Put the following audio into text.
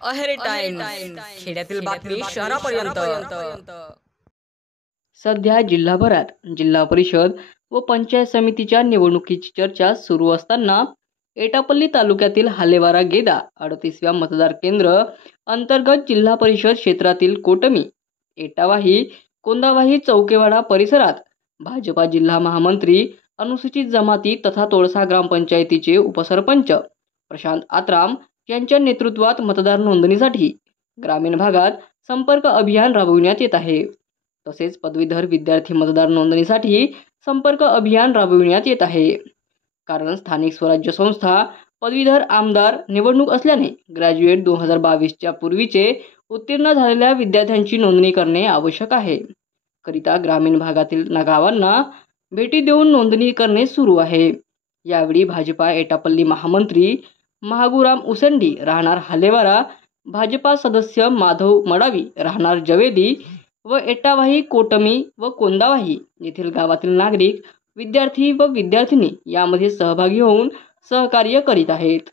अहेर टाइम्स खेड्यातील बातमी शहरापर्यंत। सध्या जिल्हाभरात जिल्हा परिषद व पंचायत समितीच्या निवडणुकीची चर्चा सुरू असताना एटापल्ली तालुक्यातील हालेवारा गेदा 38व्या मतदार केंद्र अंतर्गत जिल्हा परिषद क्षेत्रातील कोटमी, एटावाही, कोंदावाही, चौकेवाडा परिसरात भाजपा जिल्हा महामंत्री, अनुसूचित जमाती तथा तोळसा ग्रामपंचायतीचे उपसरपंच प्रशांत आत्राम यांच्या नेतृत्वात मतदार नोंदणीसाठी ग्रामीण भागात संपर्क अभियान राबविण्यात येत आहे। तसेच पदवीधर विद्यार्थी मतदार नोंदणीसाठी संपर्क अभियान राबविण्यात येत आहे। कारण स्थानिक स्वराज्य संस्था पदवीधर आमदार निवडणूक असल्याने ग्रॅज्युएट 2022च्या पूर्वीचे उत्तीर्ण झालेल्या विद्यार्थ्यांची नोंदणी करणे आवश्यक आहे। करिता ग्रामीण भागातील गावांना भेटी देऊन नोंदणी करणे सुरू आहे। यावेळी भाजपा एटापल्ली महामंत्री महागुराम उसेंडी राहणार हालेवारा, भाजपा सदस्य माधव मडावी राहणार जवेदी व एटावाही, कोटमी व कोंदावाही येथील गावातील नागरिक, विद्यार्थी व विद्यार्थिनी यामध्ये सहभागी होऊन सहकार्य करीत आहेत।